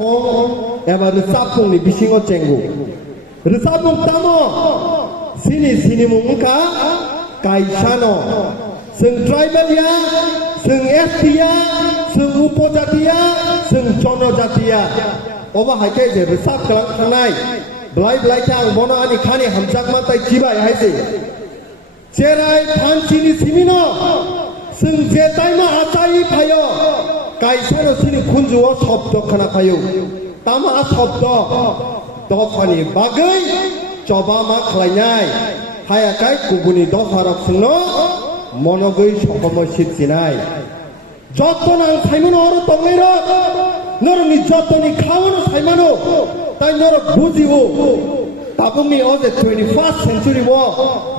song ever the sapung ni bising o cenggu. Resapung tamo sini mungka kaisano seng tribal ya seng FT ya seng upojati ya seng jonojati ya oba haike je resap kelang kanai belai tang bono ani khani hamjak matai jibai haise cerai phancini simino seng jetai ma atai phayo kaisano sini khunjuo shobdo khana phayo tama shobdo dofani bagai coba ma khlainai hayakai kubuni dofarok singno monogoi sokomo sitsinai joto nang saimano oro tongairo noro ni joto ni khawano saimano tai noro bujiwo tabumi oje 21st century wo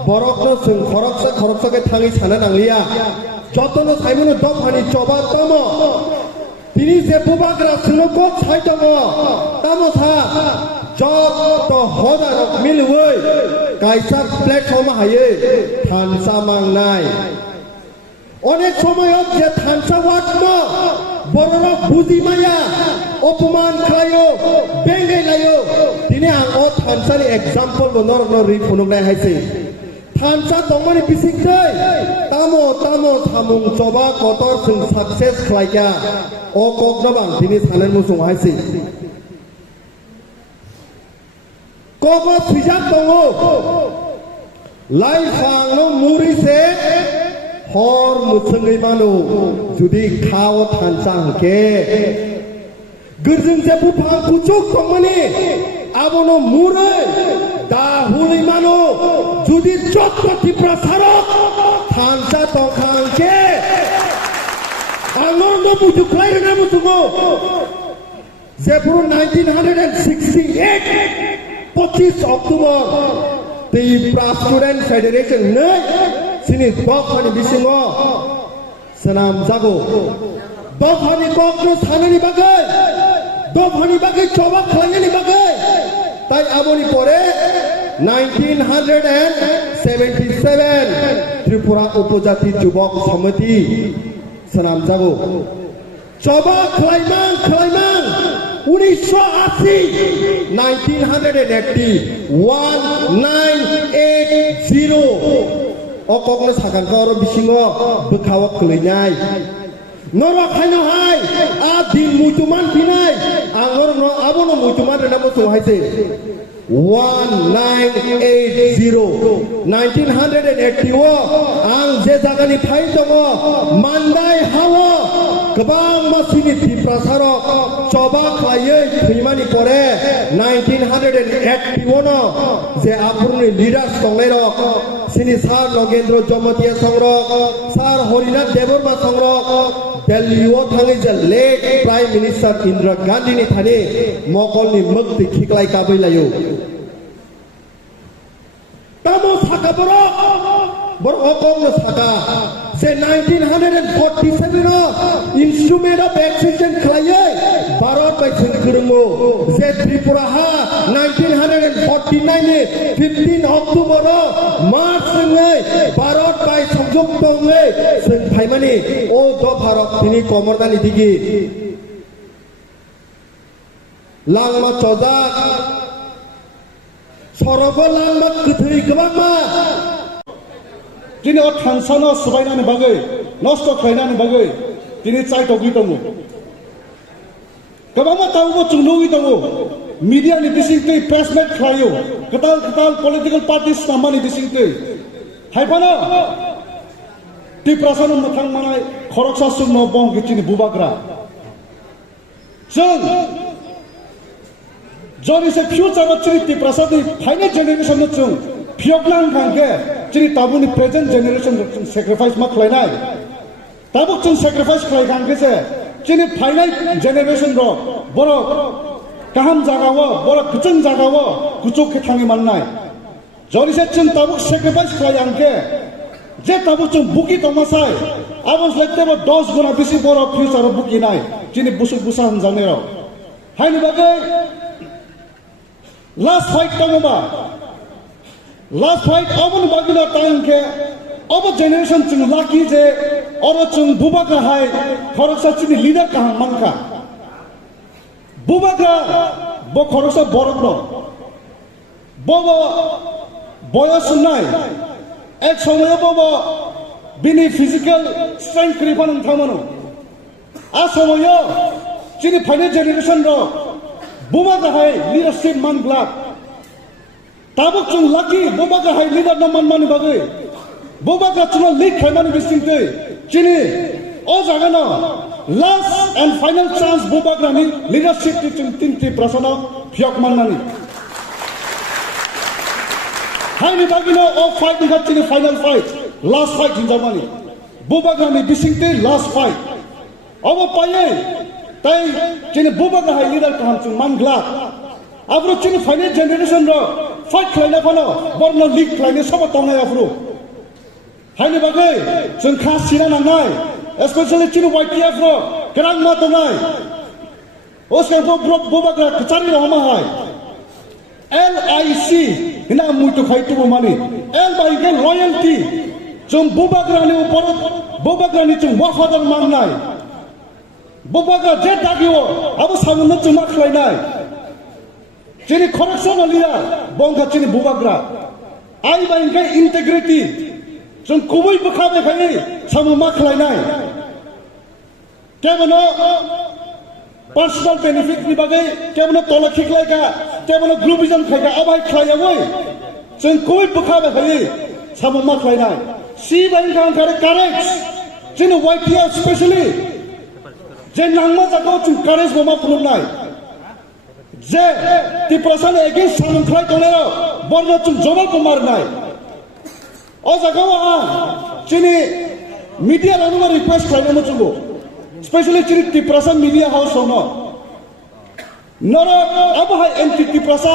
borokno sing khoroksa ke thangi sana nangliya joto no saimano dofani coba tomo tini je bubagra singno ko chai tongo tamo tha joto hodarok milwoi kaisa platform haye thansa mangnai onek somoy je thansa watno bororok buji maya opman khlayo bengai layo tini ang o thansa ni example bo norok no rifunuk nai haise thansa tongmani bisingtei tamo thamung choba kotor sing success khlaika o kokno bang tini sanen musung haise Koko sijak tongo, lai fang no muri se, hor musengai manu, judi kau thansang ke, gerjeng se bupang kucuk tongmani, abono murai, dahuli manu, judi jotto tipra sarok, thansa tongkang ke, angor no bujuk lai na musungo, September 1968. 25 October, the Student Federation ne sini dokhani bisingo senam jago dokhani kokno thanani bagai coba khlangani bagai tai aboni pore 1977 Tripura Upojati Jubok Samiti senam jago coba khlaimang 1980 okokno sakan karo bisingo bekawak kelenyai norok haino hai adin mutuman binai angor no abono mutuman renamo so haise 1980 ang je jagani phai tongo mandai hawo kebang masini tiprasaro coba khaye thimani pore 1981 je apurni leaders tonglero sini sar Nogendro Jomotia songrok sar Horinath Deborma songrok Delhiwo thangi je late Prime Minister Indira Gandhi ni thani mokolni mukti khiklai kabai layo tamo saka bor okong saka se 1947 no instrument of accession khlaye Bharat by Singkurungo se Tripura ha 1949 ne 15 October March ngai Bharat by Samjok tongai sing phaimani o do Bharat tini komordani digi langma chojak sorogo langma kuthai kebama Tini thansano subainani bagai nosto khlainani bagai tini chai togi tongo kabama tawbo chungnogi tongo media ni bisingtei pressmet khlayo katal political parties namani bisingtei haipana ti prasano mathang manai khoroksa sungno bong gichini bubagra jong jori se future chiri ti prasadi final generation no chung phioklang khangke chiri tabuni present generation sacrifice ma khlainai tabuk chung sacrifice khlai khangke se chiri final generation ro boro kaham jagawo boro kuchung jagawo kuchuk ke thangi mannai jori se chung tabuk sacrifice khlai angke je tabuk chung buki tomasai abos lekte bo 10 guna bisi boro future buki nai chiri busuk busa hamjane ro haini bagai last fight tongba last fight abon bagila time ke abo generation chung lucky je oro chung buba ka hai khoroksa chini leader ka manka bubagra bo khorosa borokno bobo boyos nai ek somoyo bobo bini physical strength kripan thamano a somoyo chini phane generation ro bubaga hai leadership man glad tabuk chung lucky bubaga hai leader na man mani bagai bubaga chung lead khaimani bisingte chini o jagana last and final chance bubaga ni leadership ti chung tinti prasana phiok manani hai ni bagino o fight ni chini final fight last fight in Germany bubaga ni bisingte last fight abo paye tai chini bubaga hai leader kaham chung man glad abro chini final generation ro fight khlaina phano borno league khlaina sab tongai afro hai ni bagai chung khas sira nangai especially chini YTF ro grang ma tongai oske bubaga kchari rama hai LIC ina muito khaitu mani L by ke loyalty chung bubaga ni upor bubaga ni chung wafadar mangnai bubaga je dagiwo abo samunno chung ma khlainai chini corruption leader bongka chini bubagra ai by ke integrity chung kubui bukhabe khai samu ma khlainai kemono personal benefit ni bagai kemono tola khiklai ka kemono groupism khai ka abai khlaya woi chung kubui bukhabe khai samu ma khlainai si by kan kare courage chini YTF especially je nangma jago chung courage mama phulnai je ti prasan against samun khlai tonero borno chung jobal kumar nai o jago a chini media ranu request khlai mo chungo especially chini ti prasan media house hono nora abo hai entity prasa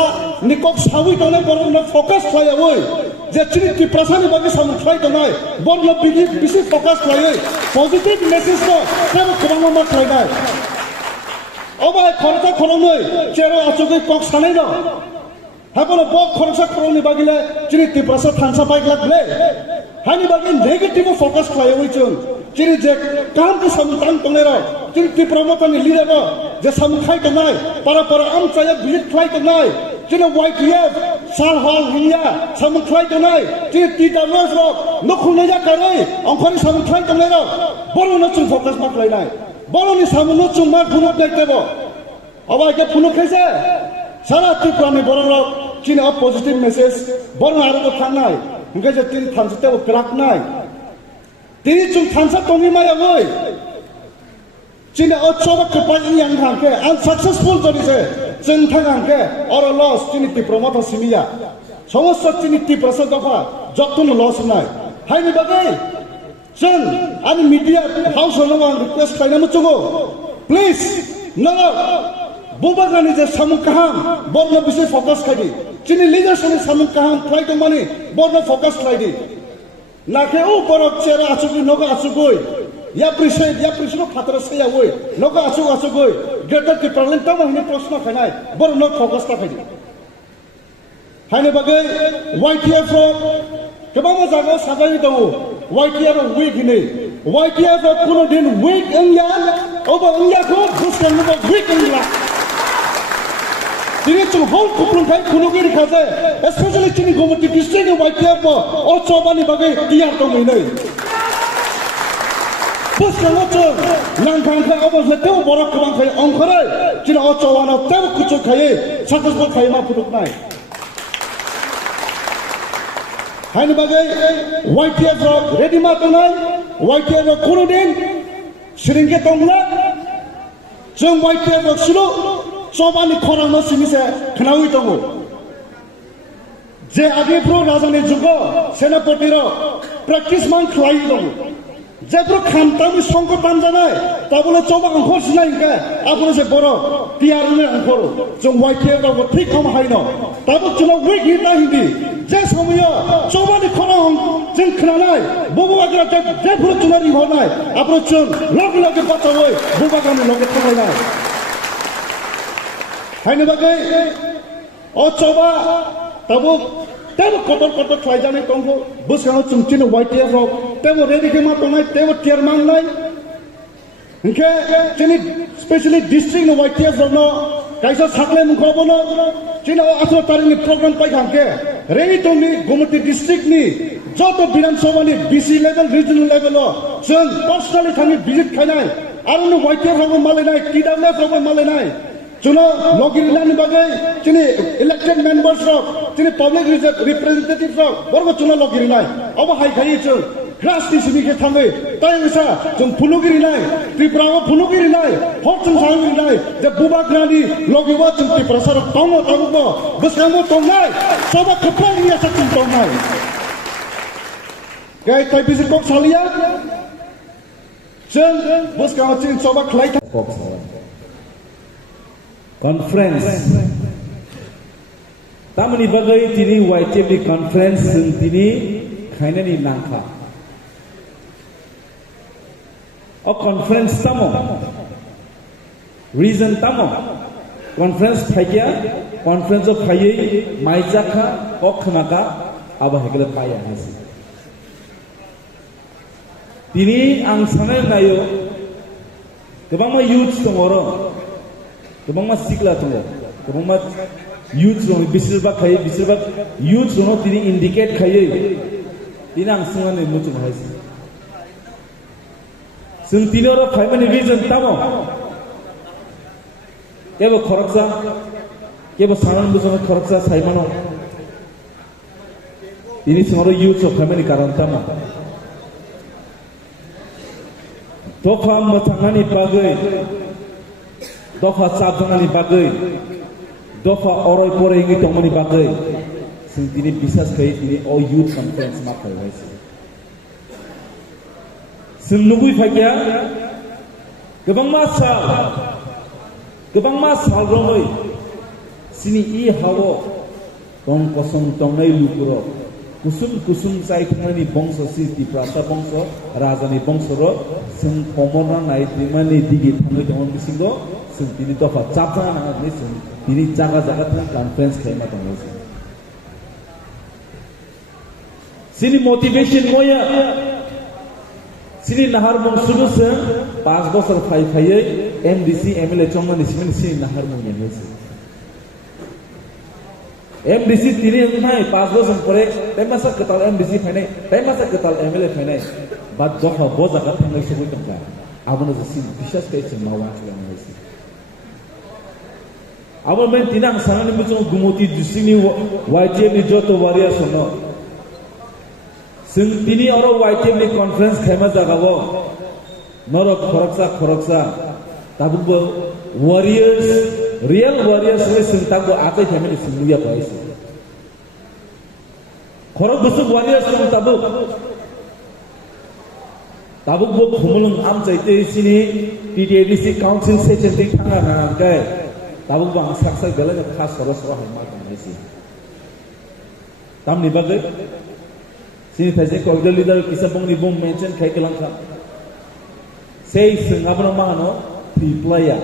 nikok sawi tonai borno focus khlai oi je chini ti prasan ni bagi samun khlai tonai borno bisi focus khlai positive message no sab khama ma khlai nai obai khorcha khorongoi chero achogoi kok sanai no habono bok khorcha khorongni bagile chini ti prasa thansa pai lagle hani bagi negative focus khlai oi chung chini je kam ki samtang tonero chini ti promoter ni leader ro je sam khai tonai para am chaya visit khlai tonai chini YTF sal hall hiya sam khlai tonai chini ti darwas ro nokhune ja karai angkhari sam khlai tonero boru no chung focus ma khlai nai boloni samuno chung ma phunok dai tebo aba ke phunok khaise sara ti prami bororo chini a positive message boru aro ko thangnai hingke je tin thansa tebo crack nai tini chung thansa tongi ma yagoi chini a choba kpai yang hangke unsuccessful jorise chung thangangke or loss chini ti promoter simia সমস্যা chini ti prasa dafa jotun loss nai hai ni bagai Sen, ani media house hono ang request kaina mo chungo. Please, no, bubaga ni je samu kaham, borno bisi focus kadi. Chini leaders ni samu kaham, try to money, borno focus kadi. Nake o borok chera achugi noga achugoi. Ya appreciate khatra se ya woi. Noga achugoi. Greater ki problem ta mahine proshna khanai. Borno focus ta kadi. Haine bagai YTF ro kebama jaga sajai dau. YTF weak ni YTF kuno din weak engya oba engya ko buskan no weak engya dini chung hol kuplung kai kuno gi khaje especially chini gomati district YTF o chobani bagai tiar to nei buskan no chung nang khang kha oba lete borak kabang khai ongkhare chini o chowana tab kuchu khai sakas ko khai ma puduk nai Hani bagai YTF ro ready ma tonai YTF ro kuno din siringke tongla jeng YTF ro sulu sobani khorang no simise khnawi tongo je age pro rajani jugo senapati ro practice man khlai tongo je pro khamtami songko tam janai tabule choba angkhor sinai ka apune se boro tiar ne angkhor jeng YTF ro thik kham haino tabo chuno week hita hindi je somoyo chobani khorang jeng khnanai bobo agra je puro chunari honai apro chun log patawoi bobo gani loge thabai nai haine bagai o choba tabo kotor khlai jani tongko busano chungchin YTF ro tebo ready ke ma tonai tebo tier mangnai hingke chini especially district YTF ro no kaisa sakle mukhobono china asro taring program pai khangke rei toni Gumati district ni joto Bidhan Sabha ni BC level regional level lo jeng personally thangi visit khainai arunu YTF hobo malenai TWF hobo malenai chuno logirilan bagai chini elected members ro chini public representatives ro borgo chuno logirinai abo hai khai chu grass ni sini ke thangai tai isa jung phulugiri nai Tripura phulugiri nai horchung sangiri nai je bubak nani logiwa chung Tripura sar tongo tagubo buskamo tongai soba khapang ni asa chung tongai gai tai bisit kok salia jeng buskamo chung soba khlai conference tamani bagai tini YTF ni conference sing tini khainani nangkha o conference tamo reason tamo conference phaiya conference of phaiye maijaka okhamaka aba hekele phaiya hasi tini ang sanai nayo kebangma youth tongoro kebangma sikla tongo kebangma youth tong bisirba khaye bisirba youth tong tini indicate khaye tini ang sungane mutu hasi sung tinoro phaimani reason tamo kebo khoraksa kebo sanan busong khoraksa saimano tini sungoro youth of phaimani karon tamo dofa mathangani bagai dofa sabjangani bagai dofa oroi pore ingi tongmani bagai sung tini bisas kai tini all youth conference ma khai haisi sung nugui phaiya gobang ma sal romoi sini I hawo tong kosong tongnai lukuro kusum sai thangani bongso si Tripura bongso rajani bongso ro sung pomona nai dimani digi thangai tong bisingo sung tini dofa chapcha na ni sung tini jaga thang conference khaima tong sini motivation moya sini nahar mong sudu se 5 bosor phaiye MDC MLA chongman sini nahar mong yesi MDC tini nai 5 bosor pore temasa ketal MDC phainai temasa ketal MLA phainai bad doha boza ka thangai sugui tongka abona sini bishas kai chen mawa klang yesi abon men tinang sanani mucho Gumati district ni YTF ni joto warrior sono sing tini oro YTF ni conference khaima jagawo noro khoraksa tabubo warriors real warriors we sing tago atai family singluya paisi khorok busuk warriors tong tabuk bo khumulung am chaite sini TDDC council session ti thanga na kai tabuk bang saksa gala khas soros ro haima paisi tamni bagai sini thaise corridor leader kisabong ni bom mention khai kelang kha sei singapura mano three player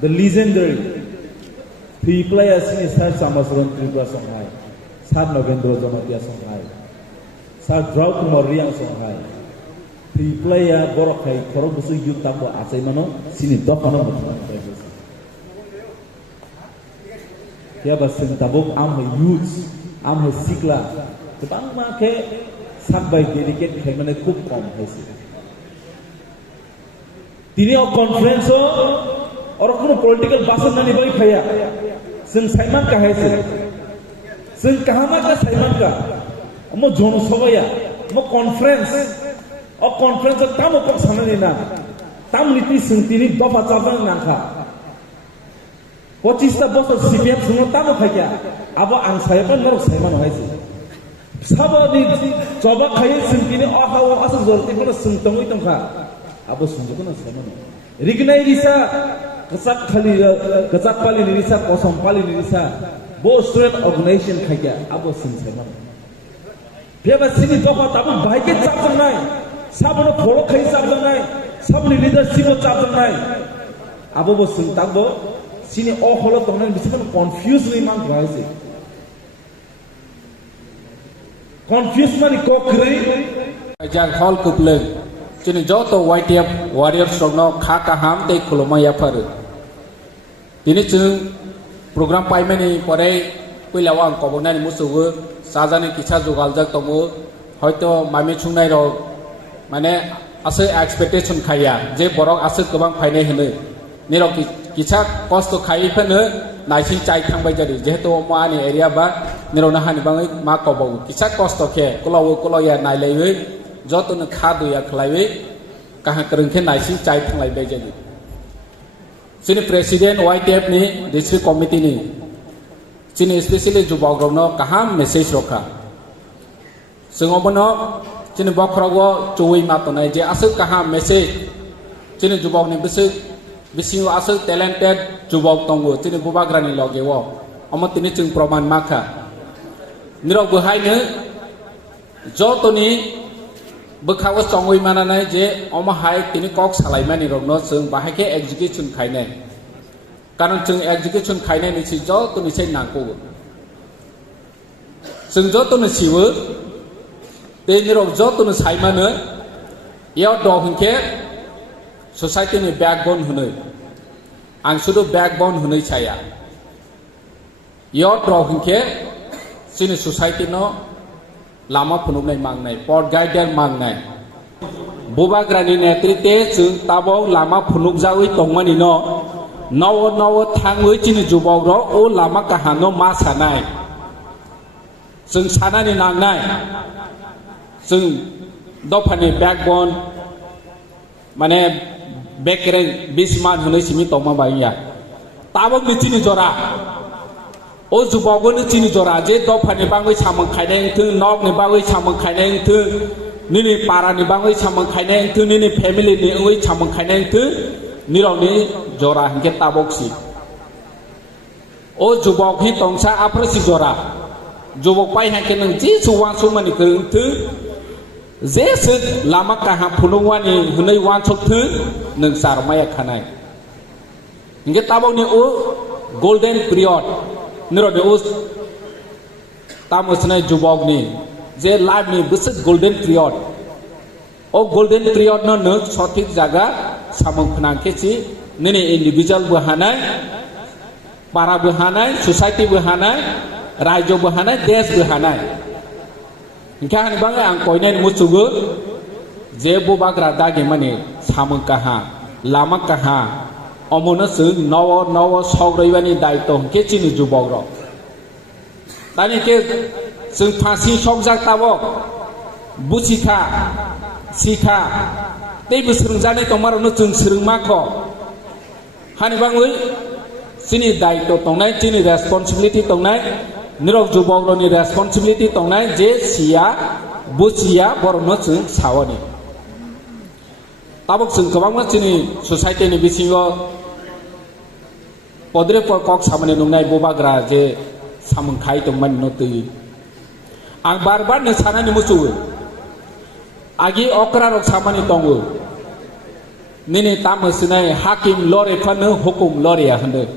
the legendary three player sini sar Samasuran Tripura songhai sar Nagendra Jamatia songhai sar Draupadi Murmu songhai three player borok khai khorok busu yuta ko achai mano sini dokano mutman kia basin tabuk am youth am sikla tebang ma ke sabai dedicate khai mane khub kom hoise tini o conference or kono political basan nani bai khaya sing saiman ka haise sing kahama ka saiman ka mo jono sobaya mo conference tamo kok samani na tam niti sing tini dofa chabang nangkha 25 bosor CPM sungo tamo khaya abo ang saipan naro saiman haise sabadi joba khaye sing tini ahawo asa zorti kono sing tongoi tongkha abo sungguh na saiman rignai risa kecak pali nirisa kosong pali nirisa bo student organization khaya abo sing saiman biaba sini dofa tabu baike chapjang nai sabno pholo khai chapjang nai sabni leadership chapjang nai abo bo sing tagbo sini holo tongnai bisipon confuse ni mang raise confuse mani kokri jang hall kupleng chini joto YTF warriors rokno kha kaham tei khuluma yafaru tini chung program paimani pore puilaw ang kobonani musugo sajani kicha jogaljak tongo hoyto mami chungnai rok mane ase expectation khaya je borok ase gobang phainai hene nirok kicha kosto khai phane naising chai thangbai jari jehetu mo ani area ba nirona hani bangai ma kobo kicha kosto khe koloya nailaiwe jotun kha duya khlaiwe kaha krengkhe naising chai thanglai bai jari sini president YTF ni district committee ni sini especially jubok rokno kaham message rokha singobono sini bokrogo chuwi matonai je asuk kaham message sini jubok ni bisingo asuk talented jubok tongo sini bubagrani logewo omo tini chung proman makha nirok buhaine jotoni bukhawo songoi mananai je omo hai tini kok salaimani rokno chung bahake execution khaine karon chung execution khaine ni si jotoni sei nangko chung jotoni siwo te nirok jotoni saimane yo do hunke society ni backbone hunoi ang sudo backbone hunoi chaya yo do hunke sini society no lama phunuknai mangnai port guider mangnai bubagrani netritwe chung tabo lama phunukjawi tongmani no nawo thangoi chini jubok ro o lama kahano ma sanai chung sanani nangnai chung dofani backbone mane background bisman hunoi simi tongma baiya tabo ni chini jora o jubogo ni chini jora je dofani bangoi samang khainai thung nok ni bangoi samang khainai thung nini para ni bangoi samang khainai thung nini family ni oi samang khainai thung nirok ni jora hingke taboksi o jubok hi tongsa apresi jora jubok pai hangke nang ji suwang sumani krung thu je sut lama kaha phunungwani hunai wan chok thu nang sarmaya khanai hingke tabok ni o golden period nirok ni o tamosnai jubok ni je life ni bisut golden period o golden period no nuk sothik jaga samung khnangkechi nini individual buhanai para buhanai society buhanai rajyo buhanai desh buhanai hingkha ni bangai ang koinai musugo je bubagra dagi mani samung kaha lama kaha omono sung nawo sograiwani daito hingkechi ni jubok ro tani ke sung phasi sogjak tabok buchikha sikha tei busrungjani tongmarokno chung srungmakho hani bangoi chini daito tongnai chini responsibility tongnai nirok jubokrokni responsibility tongnai je siya buchiya borokno chung sawani tabok chung kwbangma chini society ni bisingo podre kok samani nungnai bubagra je samung khai tongmani no tui ang barbar ni sanani musugo agi okra rok samani tongo nini tamosinai hakim lore phanu hukum lore hande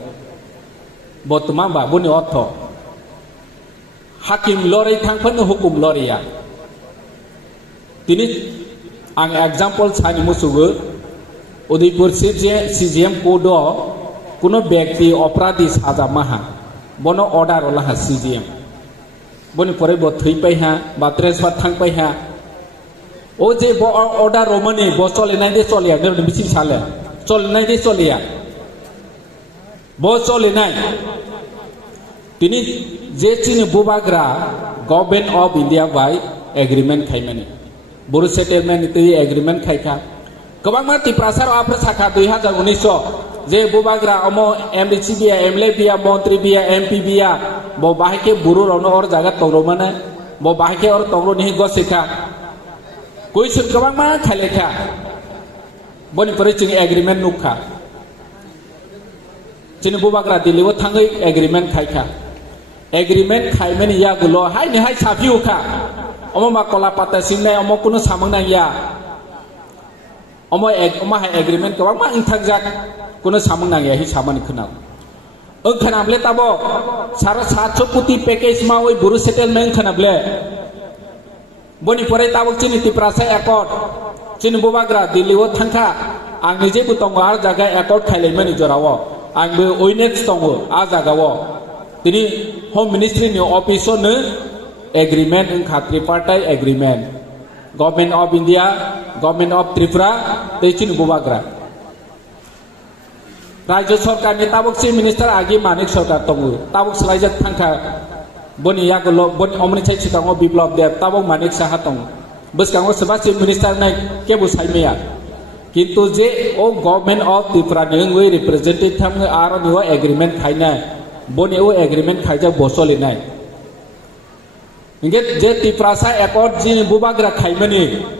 botman ba buni otho hakim lore thang phanu hukum lore ya tini ang example sani musugo Udaipur CGM kodo kuno ব্যক্তি অপরাধী সাজা মাহা বনো order ওলাহা CGM বনি পরে ব থৈ পাইহা বা transfer Thang পাইহা o je bo order romani bo cholinai de cholia ne bisi sale cholinai de cholia bo cholinai tini je chini bubagra government of India by agreement khaimani boru settlement ti agreement khaika kobangma ti prasar apre sakha 2019 je bubagra omo MDC bia MLA bia montri bia MP bia bo bahike buru rono or jaga toromana bo bahike or tongro ni gosika koi sun kabang ma khalekha boni pore ching agreement nukha chini bubagra diliwo thangai agreement khaikha agreement khaimani ya gulo hai ni hai safiu kha omo ma kola pata sinai omo kuno samang na ya omo hai agreement kabang ma ingthangjak kuno samang na ya hi samani khna khanable tabo sara 700 koটি package ma oi buru settlement khanable boni pore tabok chini ti prasai accord Chin Bubagra, Diliwo Tanka, and the Jebutongo Arzaga, Akot Kalemani Jorawo, and the Oinet Stongo, Azagawo. The Home Ministry new office on agreement in tripartite agreement. Government of India, Government of Tripura, the Chin Bubagra. Raja Sorkar ni tabuk si minister agi manik sorkar tongu tabuk selajat tangka boni yagolo boni omni cai sikango biplop der tabuk manik sahatong bus kango sebab si minister naik kebu saimia kintu je o government of Tripura nengwe representative nge aro niwa agreement khaina boni o agreement khaija bosolinai inget je Tripura sa accord ji Bubagra khaimani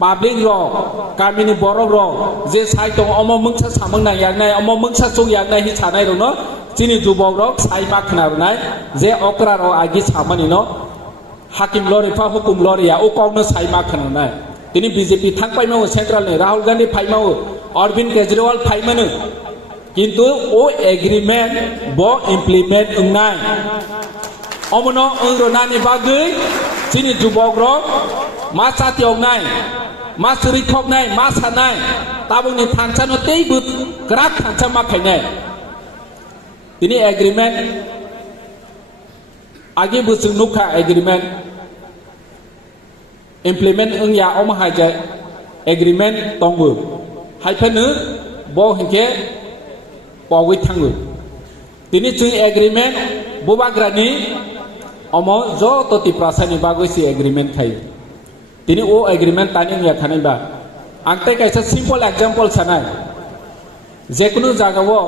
public law, kamini borok law, je sai tong omo mungsa samang na yang nai, omo mungsa chung yang nai hi chanai ro no, chini jubok ro sai mak khna ro nai, je okra ro agi samani no, hakim law rifa hukum law ya, o kong no sai mak khna nai. Tini BJP thang pai mau central ne, Rahul Gandhi pai mau, Arvind Kejriwal pai manu, kintu o agreement bo implement ungnai. Omo no ungro nani bagai, chini jubok ro, masa tiong nai. Mas rikok nai, mas hanai, tabung ni tangsa no teibut, gerak tangsa makai nai. Ini agreement, agi busung nuka agreement, implement ya om haja agreement tongbu. Hai penu, bo hingke, bawi tanggu. Ini cui agreement, Bubagra ni, omo jo to Tripura ni bagui si agreement kai. Tini o agreement tani ya khani ba angte kaisa simple example sanai je kunu jaga wo